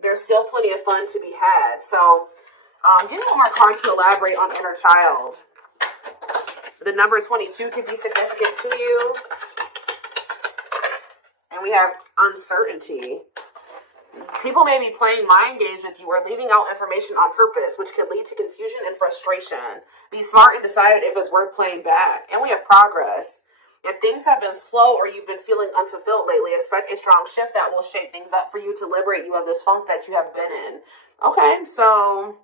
There's still plenty of fun to be had. So, give me one more card to elaborate on inner child. The number 22 could be significant to you. And we have uncertainty. People may be playing mind games with you or leaving out information on purpose, which could lead to confusion and frustration. Be smart and decide if it's worth playing back. And we have progress. If things have been slow or you've been feeling unfulfilled lately, expect a strong shift that will shake things up for you to liberate you of this funk that you have been in. Okay, so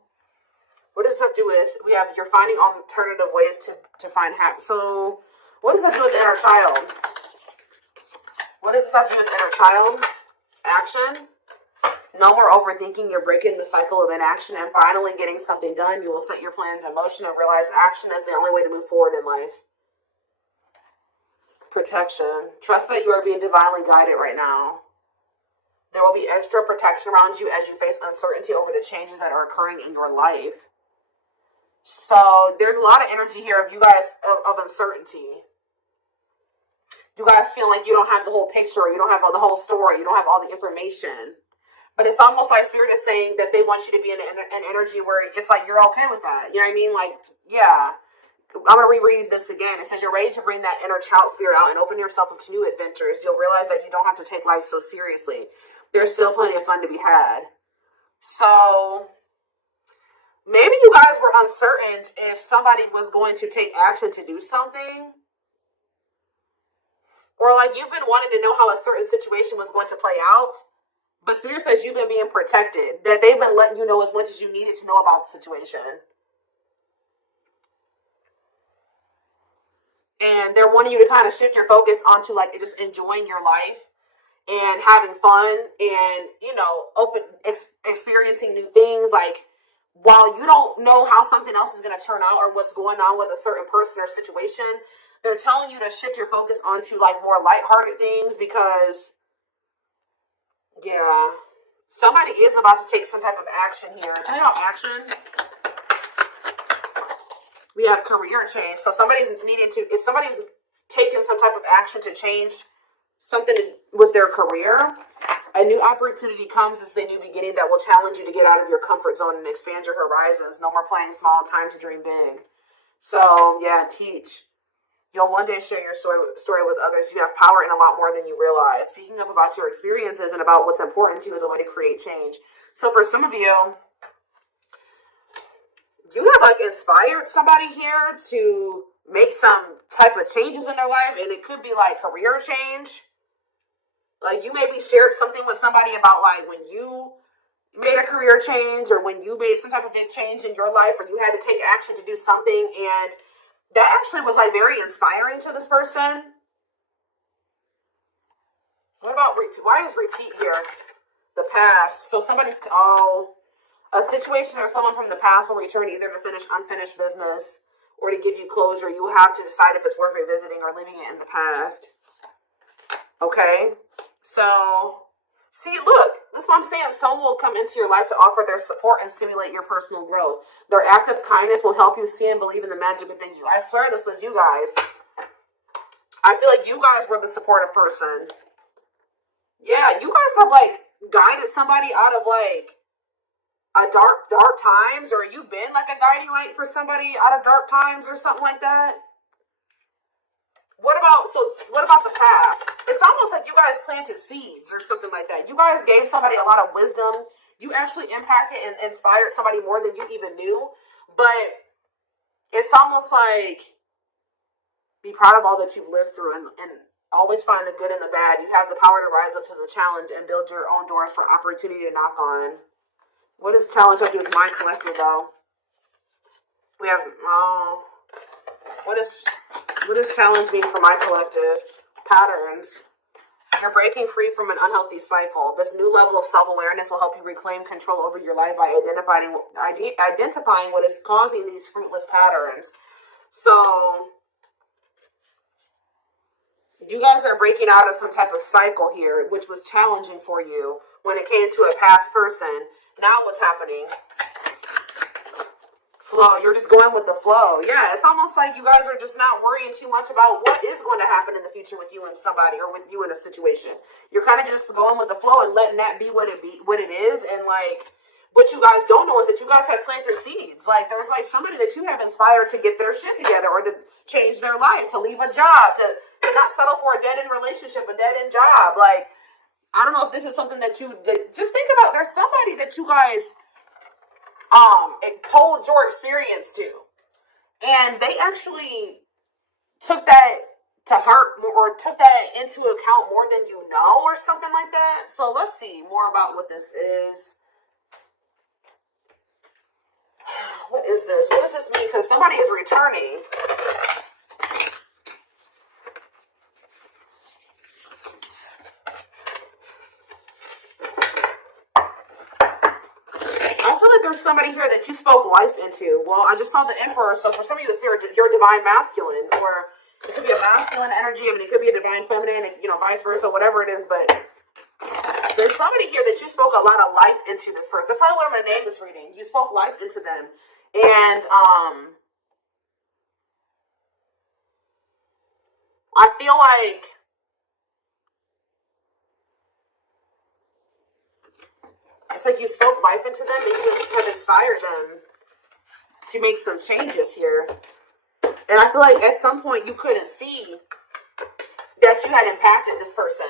what does this have to do with? We have you're finding alternative ways to find happiness. So what does that do with the inner child? What does this have to do with inner child? Action. No more overthinking. You're breaking the cycle of inaction and finally getting something done. You will set your plans in motion and realize action is the only way to move forward in life. Protection. Trust that you are being divinely guided right now. There will be extra protection around you as you face uncertainty over the changes that are occurring in your life. So there's a lot of energy here of you guys of uncertainty. You guys feel like you don't have the whole picture, you don't have the whole story, you don't have all the information. But it's almost like Spirit is saying that they want you to be in an energy where it's like you're okay with that. You know what I mean? Like, yeah. I'm going to reread this again. It says you're ready to bring that inner child spirit out and open yourself up to new adventures. You'll realize that you don't have to take life so seriously. There's still plenty of fun to be had. So maybe you guys were uncertain if somebody was going to take action to do something. Or like you've been wanting to know how a certain situation was going to play out. But Spirit says you've been being protected. That they've been letting you know as much as you needed to know about the situation. And they're wanting you to kind of shift your focus onto like just enjoying your life and having fun and, you know, experiencing new things. Like while you don't know how something else is going to turn out or what's going on with a certain person or situation, they're telling you to shift your focus onto like more lighthearted things because, yeah, somebody is about to take some type of action here. Tell you about action. We have career change. So somebody's if somebody's taking some type of action to change something with their career, a new opportunity comes as a new beginning that will challenge you to get out of your comfort zone and expand your horizons. No more playing small, time to dream big. So, yeah, teach. You'll one day share your story with others. You have power in a lot more than you realize. Speaking up about your experiences and about what's important to you is a way to create change. So for some of you, you have like inspired somebody here to make some type of changes in their life, and it could be like career change. Like you maybe shared something with somebody about like when you made a career change or when you made some type of big change in your life or you had to take action to do something, and that actually was like very inspiring to this person. What about repeat? Why is repeat here? The past. So somebody's, a situation or someone from the past will return either to finish unfinished business or to give you closure. You have to decide if it's worth revisiting or leaving it in the past. Okay? So, see, look. This is what I'm saying. Someone will come into your life to offer their support and stimulate your personal growth. Their act of kindness will help you see and believe in the magic within you. I swear this was you guys. I feel like you guys were the supportive person. Yeah, you guys have, like, guided somebody out of, like, a dark times, or you've been, like, a guiding light for somebody out of dark times or something like that. What about the past? It's almost like you guys planted seeds or something like that. You guys gave somebody a lot of wisdom. You actually impacted and inspired somebody more than you even knew. But it's almost like be proud of all that you've lived through and always find the good and the bad. You have the power to rise up to the challenge and build your own doors for opportunity to knock on. What does challenge have to do with mind collective, though? We have, what does challenge mean for my collective? Patterns. You're breaking free from an unhealthy cycle. This new level of self-awareness will help you reclaim control over your life by identifying what is causing these fruitless patterns. So, you guys are breaking out of some type of cycle here, which was challenging for you when it came to a past person. Now what's happening? Flow. You're just going with the flow. Yeah, it's almost like you guys are just not worrying too much about what is going to happen in the future with you and somebody, or with you in a situation. You're kind of just going with the flow and letting that be what it is. And like, what you guys don't know is that you guys have planted seeds. Like, there's like somebody that you have inspired to get their shit together, or to change their life, to leave a job, to not settle for a dead-end relationship, a dead-end job. Like, I don't know if this is something that just think about. There's somebody that you guys it told your experience to, and they actually took that to heart, or took that into account more than you know, or something like that. So let's see more about what this is. What is this? What does this mean? Because somebody is returning. There's somebody here that you spoke life into. Well, I just saw the Emperor, so for some of you, it's your divine masculine, or it could be a masculine energy, I mean, it could be a divine feminine, and, you know, vice versa, whatever it is. But there's somebody here that you spoke a lot of life into this person. That's probably what I'm going to name this reading. You spoke life into them. And I feel like it's like you spoke life into them, and you have inspired them to make some changes here. And I feel like at some point you couldn't see that you had impacted this person.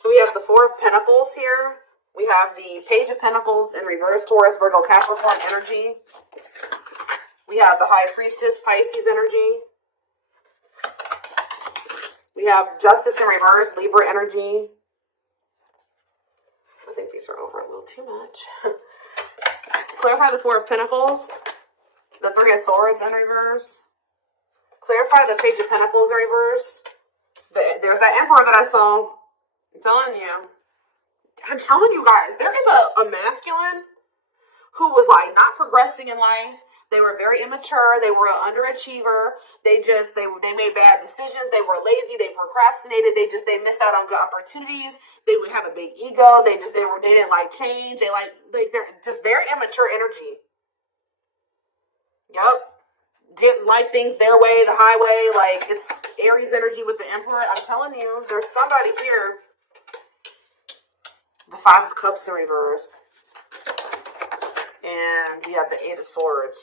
So we have the Four of Pentacles here. We have the Page of Pentacles in reverse, Taurus, Virgo, Capricorn energy. We have the High Priestess, Pisces energy. We have Justice in reverse, Libra energy. I think these are over a little too much. Clarify the Four of Pentacles. The Three of Swords in reverse. Clarify the Page of Pentacles in reverse. There's that Emperor that I saw. I'm telling you guys, there is a masculine who was like not progressing in life. They were very immature. They were an underachiever. They made bad decisions. They were lazy. They procrastinated. They missed out on good opportunities. They would have a big ego. They didn't like change. They're just very immature energy. Yep. Didn't like things their way, the highway. Like, it's Aries energy with the Emperor. I'm telling you, there's somebody here. The Five of Cups in reverse. And we have the Eight of Swords.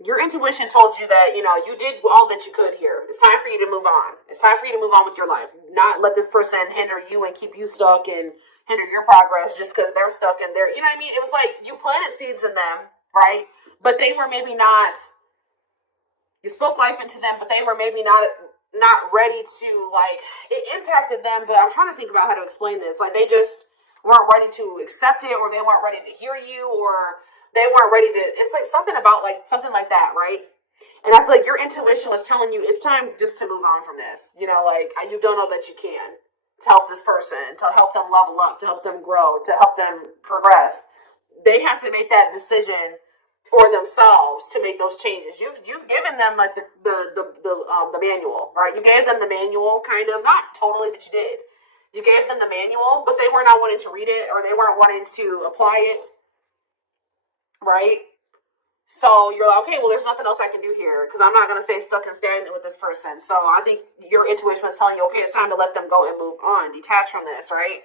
Your intuition told you that, you know, you did all that you could here. It's time for you to move on. It's time for you to move on with your life. Not let this person hinder you and keep you stuck and hinder your progress just because they're stuck in there. You know what I mean? It was like you planted seeds in them, right? But they were maybe not, you spoke life into them, but they were maybe not ready to, like, it impacted them. But I'm trying to think about how to explain this. Like, they just weren't ready to accept it, or they weren't ready to hear you, or they weren't ready to, it's like something like that, right? And I feel like your intuition was telling you it's time just to move on from this. You know, like, you've done all that you can to help this person, to help them level up, to help them grow, to help them progress. They have to make that decision for themselves to make those changes. You've given them like the manual, right? You gave them the manual, kind of, not totally, but you did. You gave them the manual, but they were not wanting to read it, or they weren't wanting to apply it. Right? So you're like, okay, well, there's nothing else I can do here, because I'm not going to stay stuck and stagnant with this person. So I think your intuition was telling you, okay, it's time to let them go and move on, detach from this, right?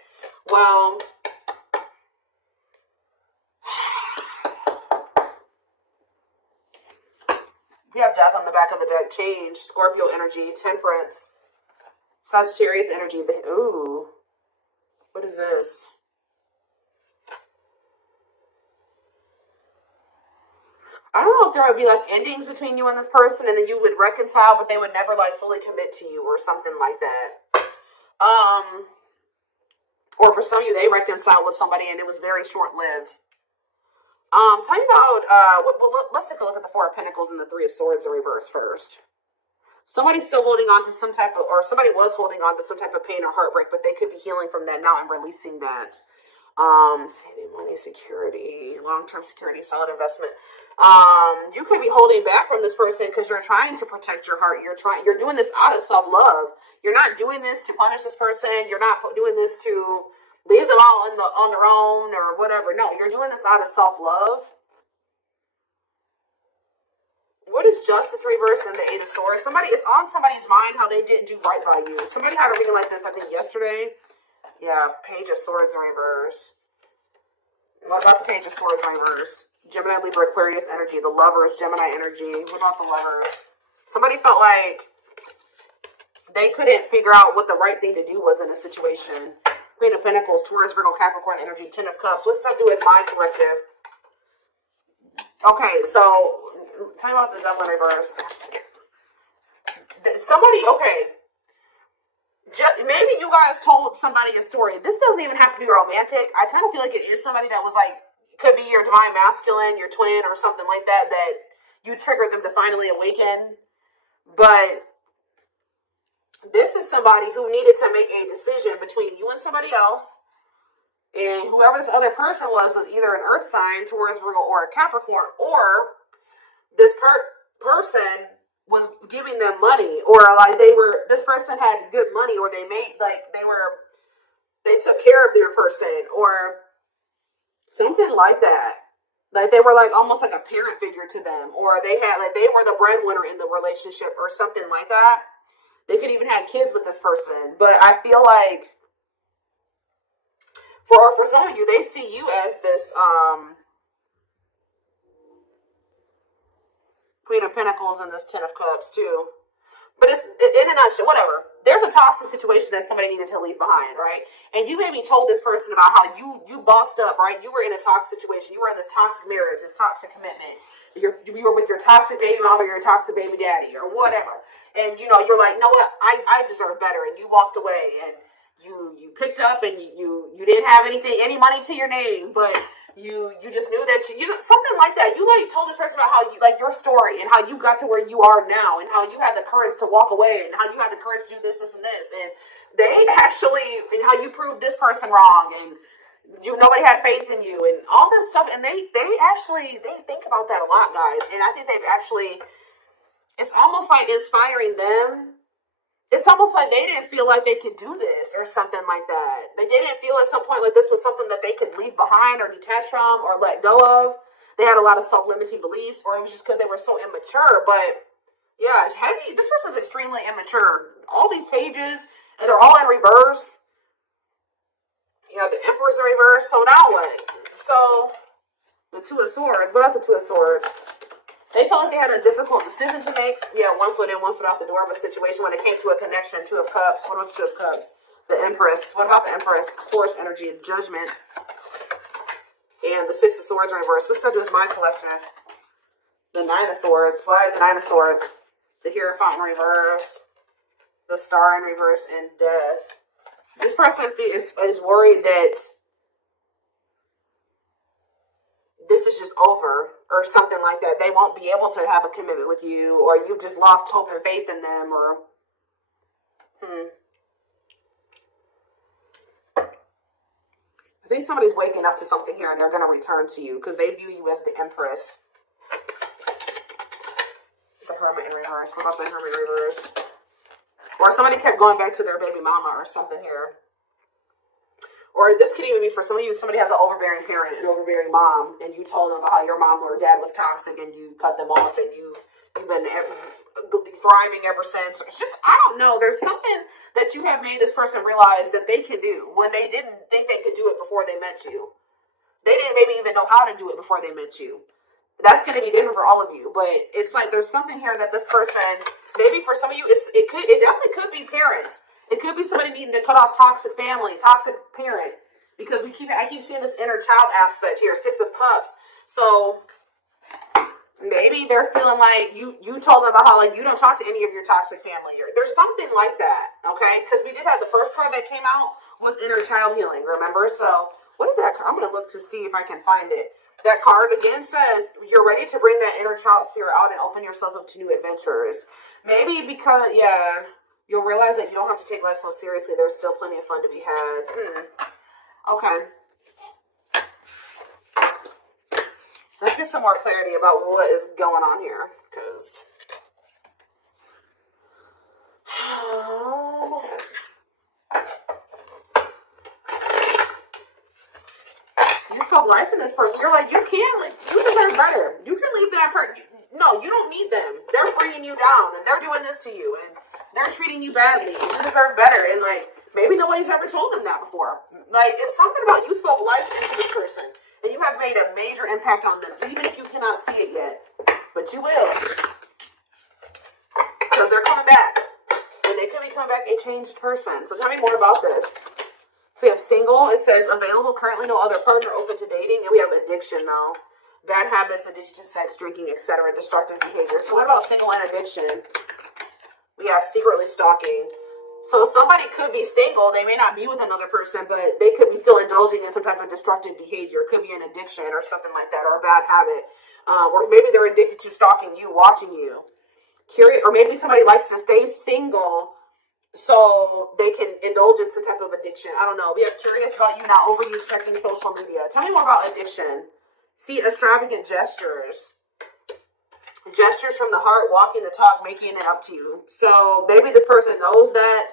Well, we have Death on the back of the deck, Change, Scorpio energy, Temperance, Sagittarius energy. Ooh, what is this? I don't know if there would be like endings between you and this person, and then you would reconcile, but they would never like fully commit to you, or something like that. Or for some of you, they reconciled with somebody and it was very short lived. Tell me about let's take a look at the Four of Pentacles and the Three of Swords in reverse first. Somebody's still holding on to some type of, or somebody was holding on to some type of pain or heartbreak, but they could be healing from that now and releasing that. Saving money, security, long-term security, solid investment. You could be holding back from this person because you're trying to protect your heart. You're doing this out of self-love. You're not doing this to punish this person. You're not doing this to leave them all on their own or whatever. No, you're doing this out of self-love. What is Justice reverse and the Eight of Swords? It's on somebody's mind how they didn't do right by you. Somebody had a reading like this, I think, yesterday. Yeah, Page of Swords in reverse. What about the Page of Swords in reverse? Gemini, Libra, Aquarius energy. The Lovers, Gemini energy. What about the Lovers? Somebody felt like they couldn't figure out what the right thing to do was in a situation. Queen of Pentacles, Taurus, Virgo, Capricorn energy. Ten of Cups. What's that do with my collective? Okay, so tell me about the Devil in reverse. Maybe you guys told somebody a story. This doesn't even have to be romantic. I kind of feel like it is somebody that was like, could be your divine masculine, your twin, or something like that, that you triggered them to finally awaken. But this is somebody who needed to make a decision between you and somebody else. And whoever this other person was either an earth sign, Taurus, Virgo, or a Capricorn, or this person was giving them money, or like this person had good money, or they took care of their person, or something like that. Like they were like almost like a parent figure to them, or they were the breadwinner in the relationship, or something like that. They could even have kids with this person, but I feel like for some of you, they see you as this Queen of Pentacles and this Ten of Cups too. But it's in a nutshell, whatever. There's a toxic situation that somebody needed to leave behind, right? And you maybe told this person about how you bossed up, right? You were in a toxic situation. You were in this toxic marriage, this toxic commitment. You were with your toxic baby mama or your toxic baby daddy or whatever. And you're like, you know what? I deserve better. And you walked away and you picked up and you didn't have any money to your name, but you just knew that you something like that. You like told this person about how you like your story and how you got to where you are now and how you had the courage to walk away and how you had the courage to do this and this, and they actually, and how you proved this person wrong and nobody had faith in you and all this stuff. And they think about that a lot, guys. And I think it's almost like inspiring them. It's almost like they didn't feel like they could do this or something like that. They didn't feel at some point like this was something that they could leave behind or detach from or let go of. They had a lot of self-limiting beliefs, or it was just because they were so immature. But yeah, this person's extremely immature. All these pages, and they're all in reverse. The Emperor's in reverse. So now what? So the Two of Swords. What about the Two of Swords? They felt like they had a difficult decision to make. Yeah, one foot in, one foot out the door of a situation when it came to a connection. Two of Cups. What about the Two of Cups? The Empress. What about the Empress? Force energy, Judgment. And the Six of Swords in reverse. What's that do with my collective? The Nine of Swords. Why is the Nine of Swords? The Hierophant in reverse. The Star in reverse. And Death. This person is worried that this is just over or something like that. They won't be able to have a commitment with you, or you've just lost hope and faith in them, or I think somebody's waking up to something here and they're going to return to you because they view you as the Empress. The Hermit in reverse. What about the Hermit in reverse? Or somebody kept going back to their baby mama or something here. Or this could even be for some of you, somebody has an overbearing parent, an overbearing mom, and you told them about how your mom or dad was toxic and you cut them off and you've been thriving ever since. It's just, I don't know. There's something that you have made this person realize that they can do when they didn't think they could do it before they met you. They didn't maybe even know how to do it before they met you. That's going to be different for all of you. But it's like there's something here that this person, maybe for some of you, it definitely could be parents. It could be somebody needing to cut off toxic family, toxic parent, because I keep seeing this inner child aspect here, Six of Cups. So maybe they're feeling like you told them about how like you don't talk to any of your toxic family. There's something like that, okay? Because we did have the first card that came out was inner child healing, remember? So what is that? I'm going to look to see if I can find it. That card again says you're ready to bring that inner child spirit out and open yourself up to new adventures. Maybe because, yeah, you'll realize that you don't have to take life so seriously. There's still plenty of fun to be had. Okay. Let's get some more clarity about what is going on here, because you spoke life in this person. You're like, you can't, you deserve better. You can leave that person. No, you don't need them. They're bringing you down, and they're doing this to you, and they're treating you badly. You deserve better, and like, maybe nobody's ever told them that before. Like, it's something about you spoke life into this person, and you have made a major impact on them, even if you cannot see it yet. But you will. Because they're coming back. And they could be coming back a changed person. So tell me more about this. So we have single. It says available, currently no other partner, open to dating. And we have addiction now. Bad habits, addiction to sex, drinking, etc. Destructive behavior. So what about single and addiction? We have secretly stalking. So somebody could be single. They may not be with another person, but they could be still indulging in some type of destructive behavior. It could be an addiction or something like that, or a bad habit. Or maybe they're addicted to stalking you, watching you. Curious, or maybe somebody likes to stay single so they can indulge in some type of addiction. I don't know. We are curious about you, not over you checking social media. Tell me more about addiction. See, extravagant gestures. Gestures from the heart, walking the talk, making it up to you. So maybe this person knows that.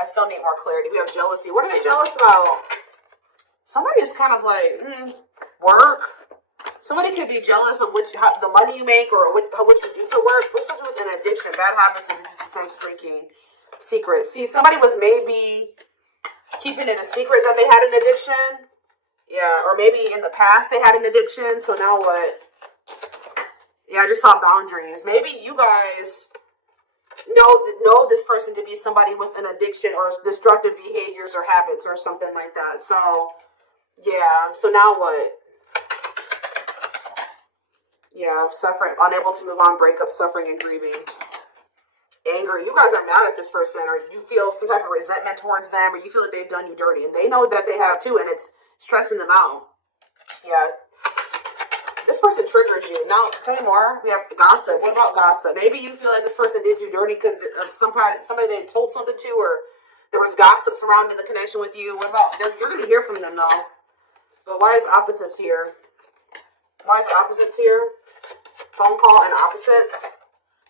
I still need more clarity. We have jealousy. What are they jealous about? Somebody is kind of like, work. Somebody could be jealous of the money you make or what you do for work. What's something with an addiction, bad habits, and sex, drinking, secrets. See, somebody was maybe keeping it a secret that they had an addiction. Yeah, or maybe in the past they had an addiction. So now what? Yeah, I just saw boundaries. Maybe you guys know this person to be somebody with an addiction or destructive behaviors or habits or something like that. So, yeah. So now what? Yeah, suffering, unable to move on, breakup, suffering, and grieving. Anger. You guys are mad at this person, or you feel some type of resentment towards them, or you feel like they've done you dirty. And they know that they have too, and it's stressing them out. Yeah. This person triggers you. Now, tell me more. We have gossip. What about gossip? Maybe you feel like this person did you dirty because of somebody they told something to, or there was gossip surrounding the connection with you. What about, you're going to hear from them, though. But why is opposites here? Why is opposites here? Phone call and opposites.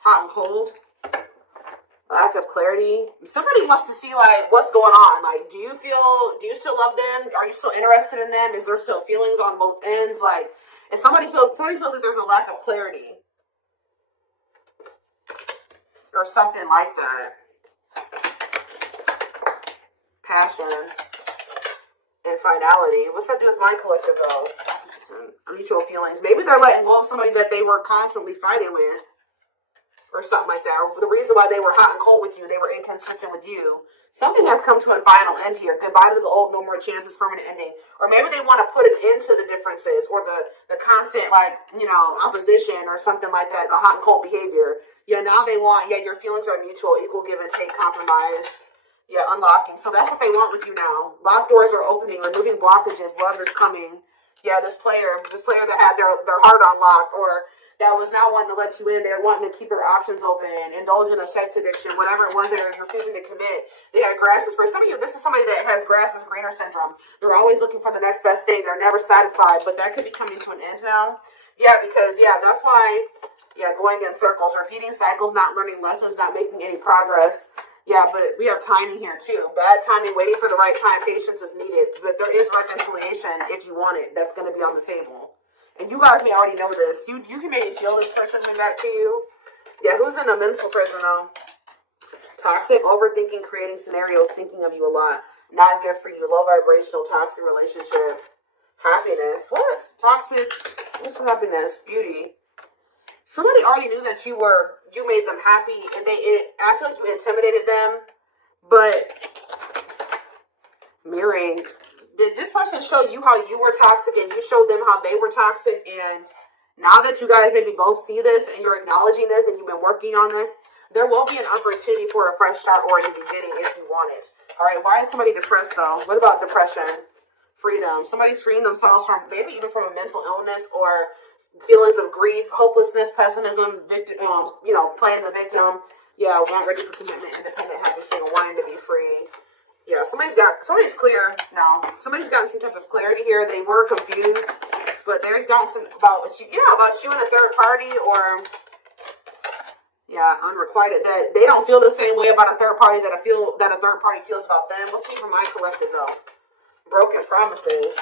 Hot and cold. Lack of clarity. Somebody wants to see, like, what's going on. Like, do you still love them? Are you still interested in them? Is there still feelings on both ends? Like, if somebody feels like there's a lack of clarity. Or something like that. Passion. And finality. What's that do with my collective, though? Mutual feelings. Maybe they're letting go of somebody that they were constantly fighting with. Or something like that. Or the reason why they were hot and cold with you, they were inconsistent with you. Something has come to a final end here. Goodbye to the old, no more chances, permanent ending. Or maybe they want to put an end to the differences or the constant, like, opposition or something like that. The hot and cold behavior. Yeah, now they want, your feelings are mutual, equal give and take, compromise. Yeah, unlocking. So that's what they want with you now. Locked doors are opening, removing blockages, love is coming. Yeah, this player that had their heart on lock, or that was now wanting to let you in, they're wanting to keep their options open, indulge in a sex addiction, whatever it was they're refusing to commit. They had grasses for some of you. This is somebody that has grass is greener syndrome. They're always looking for the next best thing. They're never satisfied, but that could be coming to an end now. Yeah, because that's why. Yeah, going in circles, repeating cycles, not learning lessons, not making any progress. Yeah, but we have timing here too. Bad timing, waiting for the right time, patience is needed. But there is reconciliation if you want it. That's going to be on the table. And you guys may already know this. You can maybe feel this person coming back to you. Yeah, who's in a mental prison now? Toxic, overthinking, creating scenarios, thinking of you a lot. Not good for you. Low vibrational, toxic relationship. Happiness. What? Toxic. What's happiness? Beauty. Somebody already knew that you made them happy, and I feel like you intimidated them, but mirroring, did this person show you how you were toxic, and you showed them how they were toxic, and now that you guys maybe both see this, and you're acknowledging this, and you've been working on this, there will be an opportunity for a fresh start or a new beginning if you want it. All right, why is somebody depressed, though? What about depression? Freedom. Somebody's freeing themselves from, maybe even from a mental illness, or feelings of grief, hopelessness, pessimism, victim, playing the victim. Yeah, not ready for commitment, independent, happy, single, wanting to be free. Yeah, somebody's clear now. Somebody's gotten some type of clarity here. They were confused. But they've gotten some about you, about you and a third party, or unrequited. That they don't feel the same way about a third party that a third party feels about them. We'll see from my collective though. Broken promises,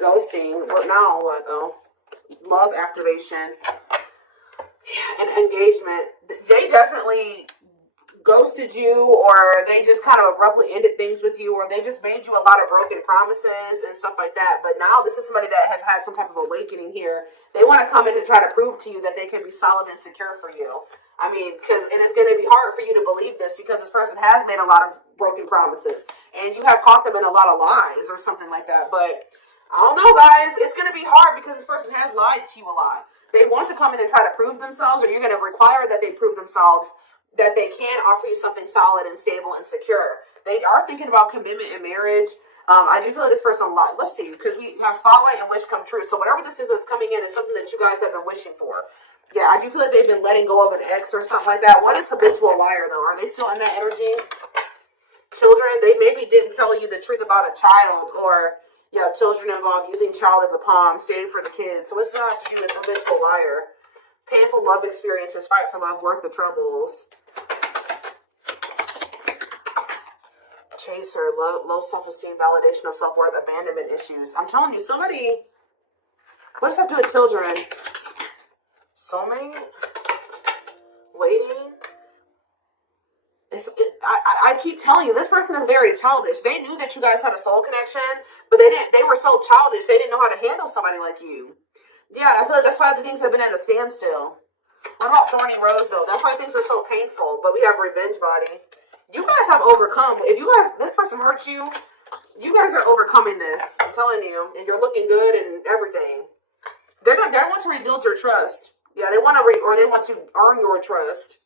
ghosting. What now? What though? Love activation, and engagement. They definitely ghosted you, or they just kind of abruptly ended things with you, or they just made you a lot of broken promises and stuff like that. But now this is somebody that has had some type of awakening here. They want to come in and try to prove to you that they can be solid and secure for you. I mean, and it's going to be hard for you to believe this because this person has made a lot of broken promises, and you have caught them in a lot of lies or something like that. But I don't know, guys. It's going to be hard because this person has lied to you a lot. They want to come in and try to prove themselves, or you're going to require that they prove themselves, that they can offer you something solid and stable and secure. They are thinking about commitment and marriage. I do feel like this person, let's see, because we have spotlight and wish come true. So whatever this is that's coming in is something that you guys have been wishing for. Yeah, I do feel like they've been letting go of an ex or something like that. What is habitual liar, though? Are they still in that energy? Children, they maybe didn't tell you the truth about a child, or, children involved, using child as a pawn, staying for the kids. So it's not you, it's habitual liar. Painful love experiences, fight for love, worth the troubles. Chaser, low self-esteem, validation of self-worth, abandonment issues. I'm telling you, somebody, what does that do with children? Soulmate? Waiting? I keep telling you, this person is very childish. They knew that you guys had a soul connection, but they were so childish, they didn't know how to handle somebody like you. Yeah, I feel like that's why the things have been at a standstill. What about Thorny Rose, though? That's why things are so painful, but we have Revenge Body. You guys have overcome. If this person hurt you, you guys are overcoming this. I'm telling you, and you're looking good and everything. They want to rebuild your trust. Yeah, they want to earn your trust.